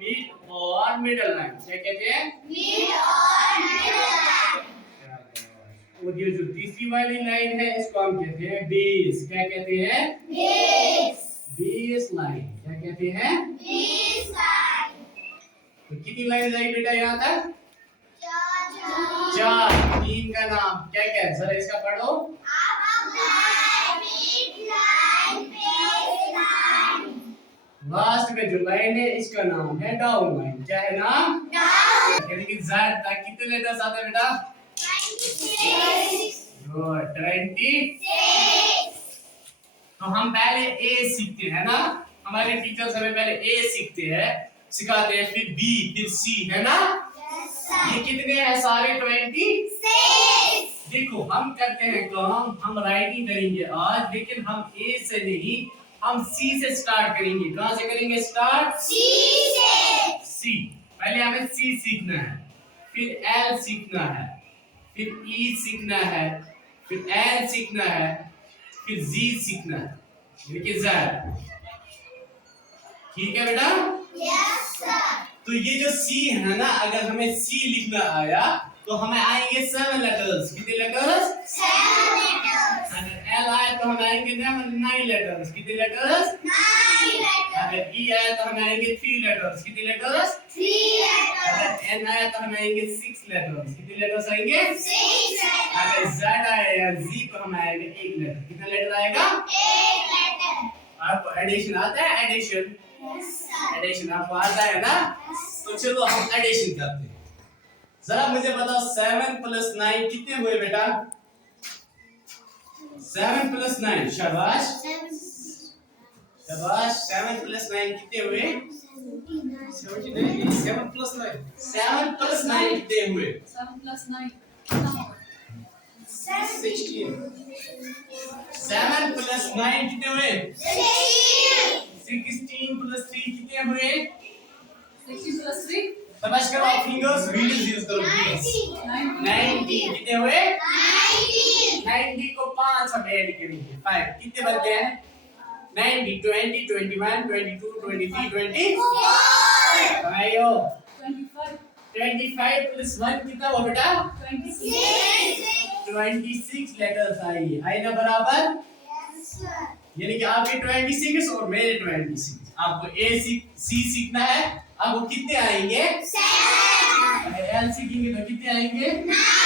Mid और middle line. क्या कहते हैं? मिड और मिडल लाइन। और ये जो तीसरी वाली लाइन है इसको हम कहते हैं बेस। क्या कहते हैं? बेस। Base line. क्या कहते हैं? Base line. तो कितनी लाइन आई बेटा यहाँ तक? चार। चार। तीन का नाम क्या क्या है? जरा इसका पढ़ो। लास्ट में जो लाइन है इसका नाम है डाउन लाइन। क्या है नाम? डाउन। यानी कि जेड तक कितने लेटर्स आते हैं बेटा? 26। गुड, 26। तो हम पहले ए सीखते हैं ना, हमारे टीचर्स हमें पहले ए सीखते हैं, सिखाते हैं, फिर बी, फिर सी, है ना? ये कितने हैं सारे? 26। देखो हम करते हैं काम, हम राइटिंग करेंगे आज, लेकिन हम ए से नहीं, हम सी से स्टार्ट करेंगे। कहां से करेंगे स्टार्ट? सी से। सी। पहले हमें सी सीखना है, फिर एल सीखना है, फिर ई सीखना है, फिर एल सीखना है, फिर जी सीखना है, देखिए जेड। ठीक है बेटा? Yes sir. तो ये जो सी है ना, अगर हमें सी लिखना आया तो हमें आएंगे 7 लेटर्स। कितने लेटर्स? 7 लेटर्स। अगर एल आए तो हमें आएंगे 9 लेटर्स। कितने लेटर्स? 9 लेटर्स। अगर ई आए तो हमें आएंगे 3 लेटर्स। कितने लेटर्स? 3 लेटर्स। अगर एन आए तो हमें आएंगे 6 लेटर्स। कितने लेटर्स आएंगे? 6 लेटर्स। अगर जेड आए या जी तो हमें आएगा 1 लेटर। कितना लेटर आएगा? 1 लेटर। आपको एडिशन आता है? एडिशन? Yes sir. एडिशन आपको आता है ना? तो चलो हम एडिशन करते हैं। जरा मुझे बताओ 7 + 9 कितने हुए बेटा? 7 + 9। शाबाश शाबाश। 7 + 9 कितने हुए? 79. 7 + 9. 7 + 9 कितने हुए? 7 + 9. No. 16. 7 + 9 कितने हुए? 16। 16 + 3 कितने हुए? 16 + 3. शाबाश करो आप फिंगर्स, वीडियोस यूज करो प्लीज। 90 कितने हुए? 90 को 5 हम ऐड करेंगे। 5 कितने बनते हैं? 90 20 21 22 23 24। आयो 25. 25 + 1 कितना हुआ बेटा? 26. 26 लेटर्स आई ना बराबर? Yes sir. यानी कि आपके 26 और मेरे 26। आपको ए सी सीखना है। आपको कितने आएंगे? 7। अगर एल सीखेंगे तो कितने आएंगे? 9।